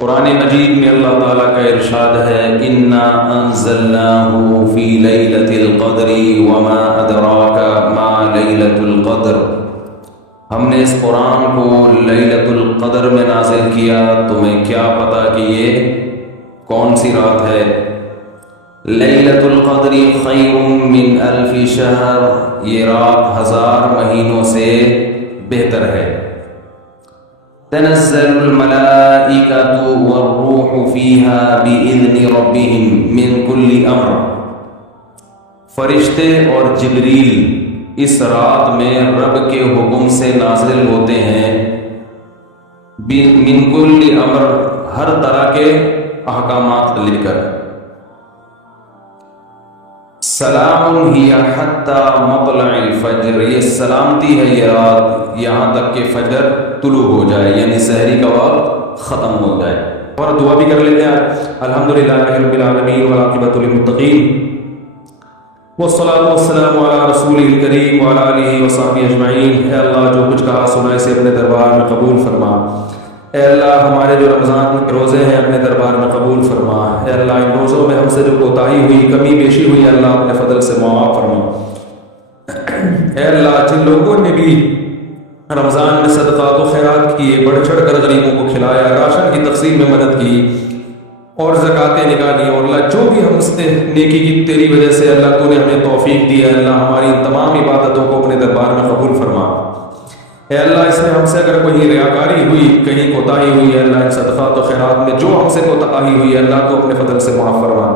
قرآن مجید میں اللہ تعالیٰ کا ارشاد ہے انا انزلناہ فی لیلۃ القدر وما ادراک ما لیلۃ القدر، ہم نے اس قرآن کو لیلۃ القدر میں نازل کیا، تمہیں کیا پتا کہ یہ کون سی رات ہے؟ لیلۃ القدر خیر من الف شہر، یہ رات 1000 مہینوں سے بہتر ہے۔ تنزل الملائکۃ والروح فیہا بإذن ربہم من کل امر، فرشتے اور جبریل اس رات میں رب کے حکم سے نازل ہوتے ہیں، من کل امر، ہر طرح کے احکامات لے کر۔ سلام ہی حتی مطلع الفجر، یہ سلامتی ہے یہ رات یہاں تک کہ فجر طلوع ہو جائے، یعنی سحری کا وقت ختم ہو جائے۔ اور دعا بھی کر لیتے ہیں، الحمدللہ رب العالمین والعاقبۃ للمتقین والصلاۃ والسلام علی رسولہ الکریم وعلی آلہ وصحبہ اجمعین۔ اے اللہ جو کچھ کہا سنا اسے اپنے دربار میں قبول فرما۔ اے اللہ ہمارے جو رمضان کے روزے ہیں اپنے دربار میں قبول فرما۔ اے اللہ ان روزوں میں ہم سے جو کوتاہی ہوئی، کمی بیشی ہوئی، اللہ اپنے فضل سے معاف فرما۔ اے اللہ جن لوگوں نے بھی رمضان میں صدقات و خیرات کیے، بڑھ چڑھ کر غریبوں کو کھلایا، راشن کی تقسیم میں مدد کی اور زکاتیں نکالی، اور اللہ جو بھی ہم سے نیکی کی تیری وجہ سے اللہ تو نے ہمیں توفیق دی ہے، اللہ ہماری تمام عبادتوں کو اپنے دربار میں قبول فرما۔ اے اللہ اس میں ہم سے اگر کوئی ریاکاری ہوئی، کہیں کوتاہی ہوئی ہے، اللہ ان صدقات و خیرات میں جو ہم سے کوتاہی ہوئی ہے اللہ تو اپنے فضل سے معاف فرما۔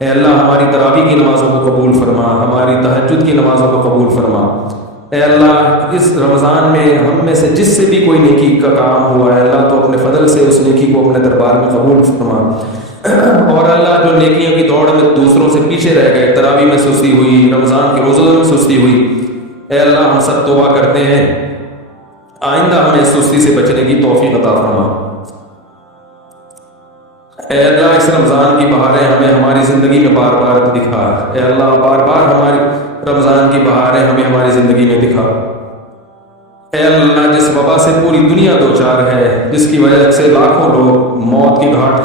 اے اللہ ہماری تراویح کی نمازوں کو قبول فرما، ہماری تہجد کی نمازوں کو قبول فرما۔ اے اللہ اس رمضان میں ہم میں سے جس سے بھی کوئی نیکی کا کام ہوا ہے اللہ تو اپنے فضل سے اس نیکی کو اپنے دربار میں قبول فرما۔ اور اللہ جو نیکیوں کی دوڑ میں دوسروں سے پیچھے رہ گئے، تراویح میں سستی ہوئی، رمضان کے روزوں میں سستی ہوئی، اے اللہ ہم سب توبہ کرتے ہیں، آئندہ ہمیں سستی سے بچنے کی توفیق عطا فرما۔ اے اللہ اس رمضان کی بہاریں ہمیں ہماری زندگی میں بار بار دکھا۔ اے اللہ بار بار ہماری رمضان کی بہاریں ہمیں ہماری زندگی میں دکھا۔ اے اللہ جس وبا سے پوری دنیا دوچار ہے، جس کی وجہ سے لاکھوں لوگ موت کی گھاٹ،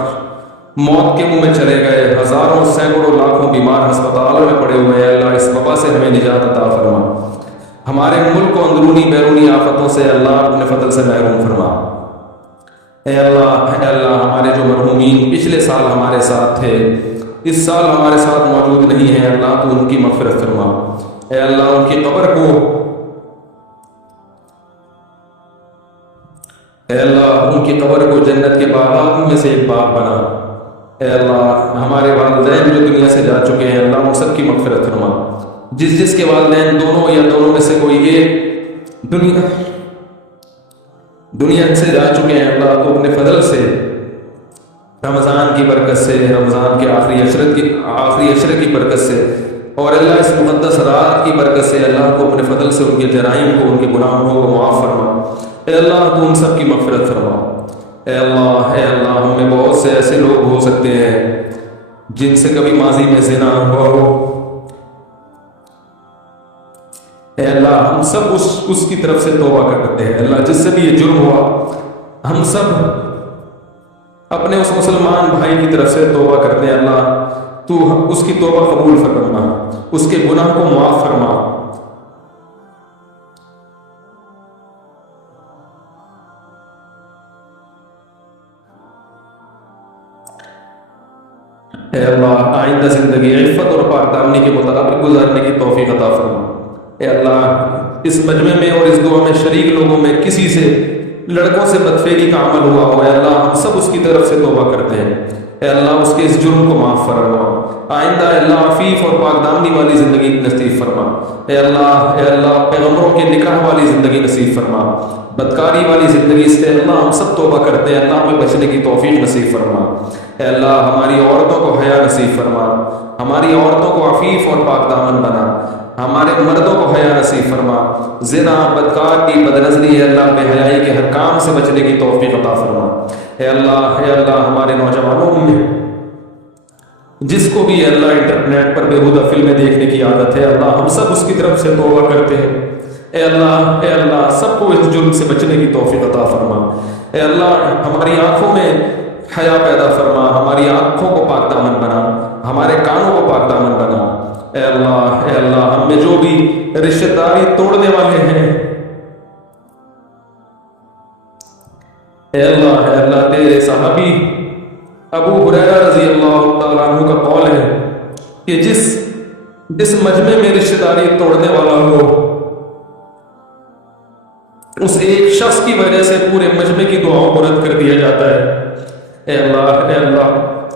موت کے منہ میں چلے گئے، ہزاروں سینکڑوں لاکھوں بیمار ہسپتالوں میں پڑے ہوئے ہیں، اللہ اس وبا سے ہمیں نجات عطا فرما۔ ہمارے ملک کو اندرونی بیرونی آفتوں سے اللہ اپنے فضل سے محروم فرما۔ اے اللہ ہمارے جو مرحومین پچھلے سال ہمارے ساتھ تھے، اس سال ہمارے ساتھ موجود نہیں ہیں، اللہ تو ان کی مغفرت فرما۔ اے اللہ ان کی قبر کو، اے اللہ ان کی قبر کو جنت کے باغات میں سے ایک باغ بنا۔ اے اللہ ہمارے والدین جو دنیا سے جا چکے ہیں اللہ ان سب کی مغفرت فرما۔ جس کے والدین دونوں یا دونوں میں سے کوئی ایک دنیا سے جا چکے ہیں اللہ تو اپنے فضل سے رمضان کی برکت سے، رمضان کے آخری عشرے کی برکت سے، اور اللہ اس مقدس رات کی برکت سے اللہ کو اپنے فضل سے ان کے جرائم کو، ان کے گناہوں کو معاف فرما۔ اے اللہ تو ان سب کی مغفرت فرما۔ اے اللہ ہم میں بہت سے ایسے لوگ ہو سکتے ہیں جن سے کبھی ماضی میں زنا ہوا ہو، اے اللہ ہم سب اس کی طرف سے توبہ کرتے ہیں۔ اللہ جس سے بھی یہ جرم ہوا ہم سب اپنے اس مسلمان بھائی کی طرف سے توبہ کرتے ہیں، اللہ تو اس کی توبہ قبول فرما، اس کے گناہ کو معاف فرما۔ اے اللہ آئندہ زندگی عفت اور پاک دامنی کے مطابق گزارنے کی توفیق عطا فرما۔ اے اللہ اس مجمع میں اور اس دعا میں شریک لوگوں میں کسی سے لڑکوں سے بدفعلی کا عمل ہوا ہو، اے اللہ ہم سب اس کی طرف سے توبہ کرتے ہیں، اے اللہ اس کے اس جرم کو معاف فرما۔ آئندہ اے اللہ عفیف اور پاک دامنی والی زندگی نصیب فرما۔ اے اللہ پیغمبروں کے نکاح والی زندگی نصیب فرما، بدکاری والی زندگی سے اللہ ہم سب توبہ کرتے ہیں، اللہ ہمیں بچنے کی توفیق نصیب فرما۔ اے اللہ ہماری عورتوں کو حیا نصیب فرما، ہماری عورتوں کو عفیف اور پاک دامن بنا، ہمارے مردوں کو حیا نصیب فرما، زنا، بدکاری، بدنظری، اللہ بے حیائی کے ہر کام سے بچنے کی توفیق عطا فرما۔ اے اللہ ہمارے نوجوانوں میں جس کو بھی اللہ انٹرنیٹ پر بےہودہ فلمیں دیکھنے کی عادت ہے اللہ ہم سب اس کی طرف سے توبہ کرتے ہیں، اے اللہ سب کو اس جرم سے بچنے کی توفیق عطا فرما۔ اے اللہ ہماری آنکھوں میں حیا پیدا فرما، ہماری آنکھوں کو پاک دامن بنا، ہمارے کانوں کو پاک دامن بنا۔ اے اللہ ہم میں جو بھی رشتہ داری توڑنے والے ہیں، اے اللہ تیرے صحابی ابو ہریرہ رضی اللہ تعالیٰ عنہ کا قول ہے کہ جس مجمع میں رشتہ داری توڑنے والا ہو، اس ایک شخص کی وجہ سے پورے مجمع کی دعاؤں کو رد کر دیا جاتا ہے۔ اے اللہ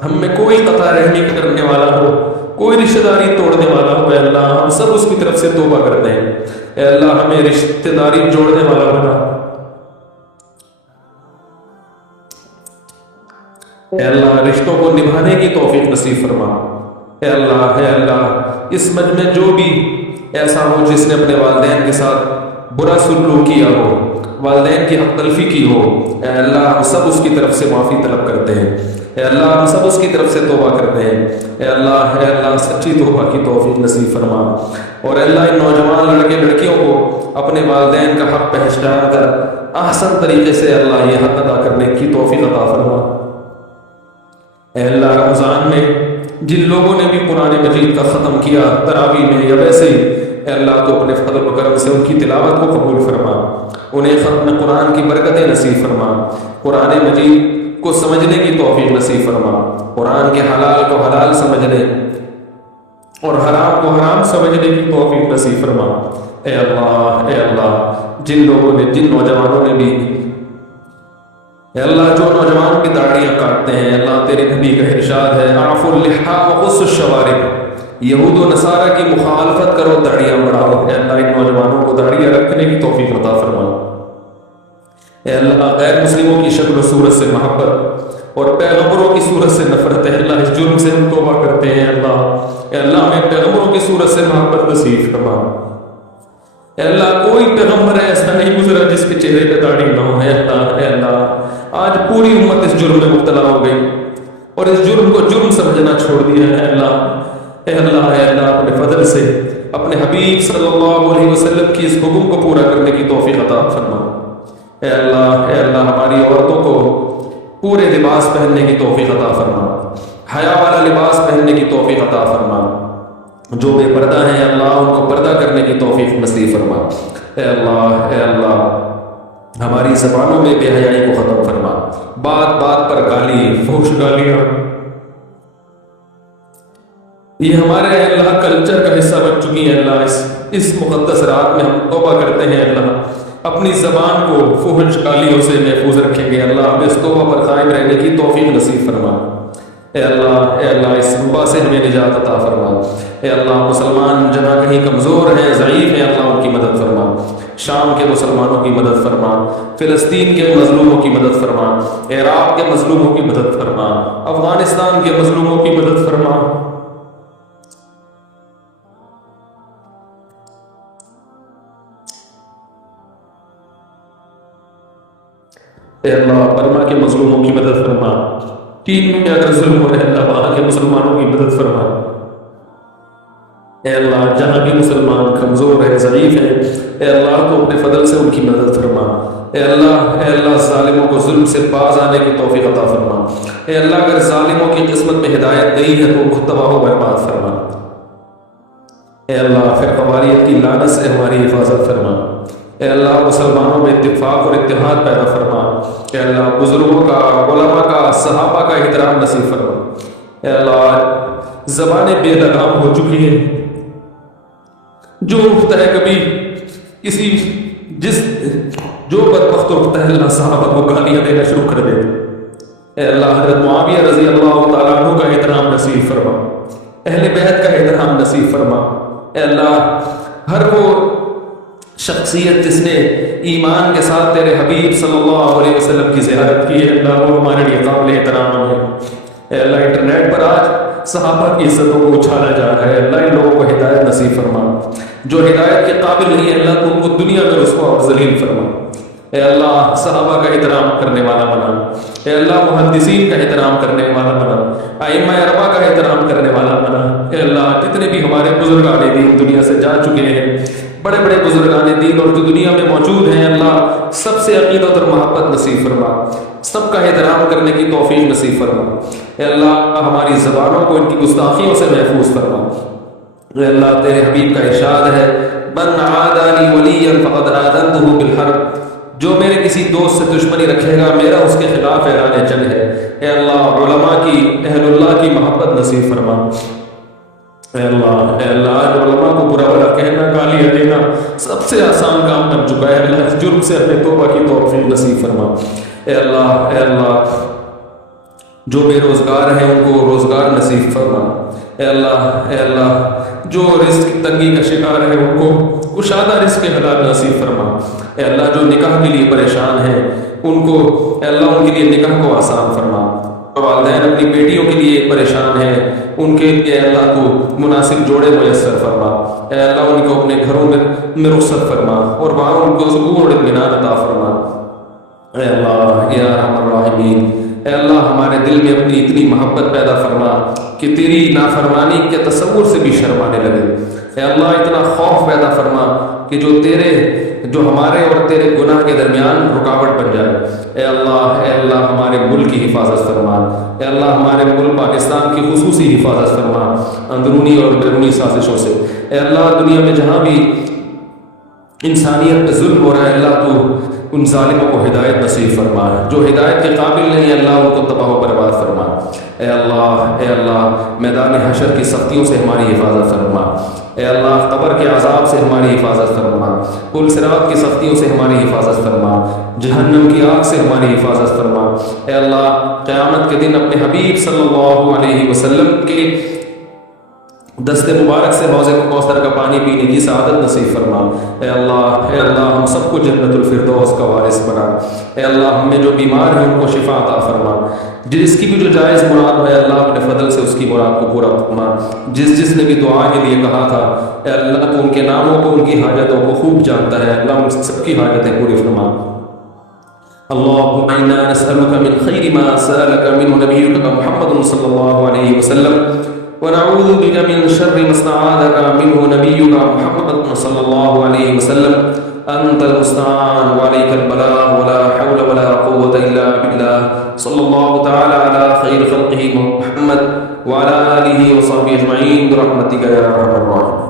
ہم میں کوئی قطع رحمی کرنے والا ہو، کوئی رشتہ داری توڑنے والا ہو، اے اللہ ہم سب اس کی طرف سے توبہ کرتے ہیں۔ اے اللہ ہمیں رشتہ داری جوڑنے والا بنا۔ اے اللہ رشتوں کو نبھانے کی توفیق نصیب فرما۔ اے اللہ اس مجمع جو بھی ایسا ہو جس نے اپنے والدین کے ساتھ برا سلوک کیا ہو، والدین کی حق تلفی کی ہو، اے اللہ ہم سب اس کی طرف سے معافی طلب کرتے ہیں۔ اے اللہ ہم سب اس کی طرف سے توبہ کرتے ہیں۔ اے اللہ سچی توبہ کی توفیق نصیب فرما۔ اور اے اللہ ان نوجوان لڑکے لڑکیوں کو اپنے والدین کا حق پہچان کر احسن طریقے سے اللہ یہ حق ادا کرنے کی توفیق عطا فرما۔ اے اللہ رمضان میں جن لوگوں نے بھی قرآن مجید کا ختم کیا تراویح میں یا ویسے ہی، اے اللہ تو اپنے فضل و کرم سے ان کی تلاوت کو قبول فرما، انہیں ختم قرآن کی برکتیں نصیب فرما، قرآن مجید کو سمجھنے کی توفیق نصیب فرما، قرآن کے حلال کو حلال سمجھنے اور حرام کو حرام سمجھنے کی توفیق نصیب فرما۔ اے اللہ جن لوگوں نے جن نوجوانوں نے بھی، اے اللہ جو نوجوان بھی داڑیاں کاٹتے ہیں، اللہ تیرے نبی کا ارشاد ہے اعفوا اللحیٰ وقصوا الشوارب، یہود و نصارہ کی مخالفت کرو داڑیاں بڑھاؤ۔ اے اللہ ان نوجوانوں کو داڑیاں رکھنے کی توفیق عطا فرما۔ اے اللہ غیر مسلموں کی شکل و صورت سے محبت اور پیغمبروں کی صورت سے نفرت ہے، اللہ اس جرم سے ہم توبہ کرتے ہیں۔ اے اللہ ہمیں پیغمبروں کی صورت سے محبت نصیب فرما۔ اے اللہ کوئی پیغمبر ایسا نہیں گزرا جس کے چہرے پہ داڑھی نہ ہو۔ اے اللہ آج پوری امت اس جرم میں مبتلا ہو گئی اور اس جرم کو جرم سمجھنا چھوڑ دیا ہے۔ اے اللہ اپنے فضل سے اپنے حبیب صلی اللہ علیہ وسلم کی اس حکم کو پورا کرنے کی توفیق عطا فرما۔ اے اللہ ہماری عورتوں کو پورے لباس پہننے کی توفیق عطا فرما، حیا والا لباس پہننے کی توفیق عطا فرما، جو بے پردہ ہیں اللہ ان کو پردہ کرنے کی توفیق نصیب فرما۔ اے اللہ ہماری زبانوں میں بے حیائی کو ختم فرما، بات بات پر گالی فحش گالیاں یہ ہمارے اے اللہ کلچر کا حصہ بن چکی ہیں۔ اللہ اس مقدس رات میں ہم توبہ کرتے ہیں، اللہ اپنی زبان کو فحش گالیوں سے محفوظ رکھیں گے۔ اللہ ہمیں اس توبہ پر قائم رہنے کی توفیق نصیب فرما۔ اے اللہ اس وبا سے ہمیں نجات عطا فرما۔ اے اللہ مسلمان جہاں کہیں کمزور ہیں ضعیف ہیں، اللہ ان کی مدد فرما، شام کے مسلمانوں کی مدد فرما، فلسطین کے مظلوموں کی مدد فرما، عراق کے مظلوموں کی مدد فرما، افغانستان کے مظلوموں کی مدد فرما۔ اے اللہ برما کے مظلوموں کی مدد فرما، چین میں اگر ظلم ہو رہے اللہ وہاں کے مسلمانوں کی مدد فرما۔ اے اللہ جہاں بھی مسلمان کمزور ہے ضعیف ہے، اے اللہ تو اپنے فضل سے ان کی مدد فرما۔ اے اللہ ظالموں کو ظلم سے باز آنے کی توفیق عطا فرما۔ اے اللہ اگر ظالموں کی قسمت میں ہدایت نہیں ہے تو ان کو تباہ و برباد فرما۔ اے اللہ پھر قواریت کی لعنت سے ہماری حفاظت فرما۔ اے اللہ مسلمانوں میں اتفاق اور اتحاد پیدا فرما۔ اے اللہ بزرگوں کا، علماء کا، صحابہ کا احترام نصیب فرما۔ اے اللہ زبانیں بے لگام ہو چکی ہیں، جو اٹھتا ہے کبھی کسی جو بدبخت اٹھتا ہے اللہ صحابہ کو گالیاں دینا شروع کر دے۔ اے اللہ حضرت معاویہ رضی اللہ تعالیٰ عنہ کا احترام نصیب فرما، اہل بیت کا احترام نصیب فرما۔ اے اللہ ہر وہ شخصیت جس نے ایمان کے ساتھ تیرے حبیب صلی اللہ علیہ وسلم کی زیارت کی ہے، اللہ وہ ہمارے لیے قابل احترام ہے۔ اے اللہ انٹرنیٹ پر آج صحابہ کی عزتوں کو اچھالا جا رہا ہے، اللہ ان لوگوں کو ہدایت نصیب فرما۔ جو ہدایت کے قابل نہیں ہے اللہ تو ان کو دنیا میں رسوا اور ذلیل فرما۔ اے اللہ صحابہ کا احترام کرنے والا بنا، اے اللہ محدثین کا احترام کرنے والا بنا، ائمہ اربعہ کا احترام کرنے والا بنا۔ اے اللہ جتنے بھی ہمارے بزرگان دین دنیا سے جا چکے ہیں بڑے بڑے بزرگان دین اور جو دنیا میں موجود ہیں اللہ سب سے عقیدت اور محبت نصیب فرما، سب کا احترام کرنے کی توفیق نصیب فرما۔ اے اللہ ہماری زبانوں کو ان کی گستاخیوں سے محفوظ فرما۔ اے اللہ تیرے حبیب کا ارشاد ہے من عادى لي وليا فقد آذنته بالحرب، جو میرے کسی دوست سے دشمنی رکھے گا میرا اس کے خلاف اعلان جنگ ہے۔ اے اللہ علماء کی اہل اللہ کی محبت نصیب فرما۔ اے اللہ علماء کو برا بھلا کہنا گالیاں دینا سب سے آسان کام بن چکا ہے، اللہ اس جرم سے اپنے توبہ کی توفیق نصیب فرما۔ اے اللہ جو بے روزگار ہیں ان کو روزگار نصیب فرما۔ اے اللہ جو رزق کی تنگی کا شکار ہے ان کو کشادہ رزق حلال نصیب فرما۔ اے اللہ جو نکاح کے لیے پریشان ہیں ان کو اے اللہ ان کے لیے نکاح کو آسان فرما۔ والدین اپنی بیٹیوں کے لیے پریشان ہیں ان کے لیے اللہ کو مناسب جوڑے میسر فرما۔ اے اللہ ان کو اپنے گھروں میں رخصت فرما اور وہاں ان کو سکون اور اطمینان عطا فرما۔ اے اللہ یا ارحم الراحمین، اے اللہ ہمارے دل میں اپنی اتنی محبت پیدا فرما کہ تیری نافرمانی کے تصور سے بھی شرمانے لگے۔ اے اللہ اتنا خوف پیدا فرما کہ جو ہمارے اور تیرے گناہ کے درمیان رکاوٹ بن جائے۔ اے اللہ ہمارے ملک کی حفاظت فرما۔ اے اللہ ہمارے ملک پاکستان کی خصوصی حفاظت فرما اندرونی اور بیرونی سازشوں سے۔ اے اللہ دنیا میں جہاں بھی انسانیت پہ ظلم ہو رہا ہے اللہ تو ان ظالموں کو ہدایت نصیب فرما، جو ہدایت کے قابل نہیں اللہ ان کو تباہ و برباد فرما۔ اے اللہ میدان حشر کی سختیوں سے ہماری حفاظت فرما۔ اے اللہ قبر کے عذاب سے ہماری حفاظت فرما، پل صراط کی سختیوں سے ہماری حفاظت فرما، جہنم کی آگ سے ہماری حفاظت فرما۔ اے اللہ قیامت کے دن اپنے حبیب صلی اللہ علیہ وسلم کے دست مبارک سے حوض کوثر کا پانی پینے کی سعادت نصیب فرما۔ اے اللہ ہم سب کو جنت الفردوس کا وارث بنا۔ اے اللہ ہم میں جو بیمار ہیں ان کو شفا عطا فرما، جس کی بھی جو جائز مراد ہے اللہ اپنے فضل سے اس کی مراد کو پورا فرما۔ جس نے بھی دعا کے لیے کہا تھا اے اللہ تو ان کے ناموں کو ان کی حاجتوں کو خوب جانتا ہے، اللہ ان سب کی حاجتیں پوری فرما۔ اللهم انا نسألك من خير ما سألك منه نبيك محمد صلى الله عليه وسلم ونعوذ بك من شر ما استعاذك منه نبيك محمد صلى الله عليه وسلم أنت المستعان وعليك البلاغ ولا حول ولا قوة إلا بالله صلى الله تعالى على خير خلقه محمد وعلى آله وصحبه أجمعين برحمتك يا أرحم الراحمين۔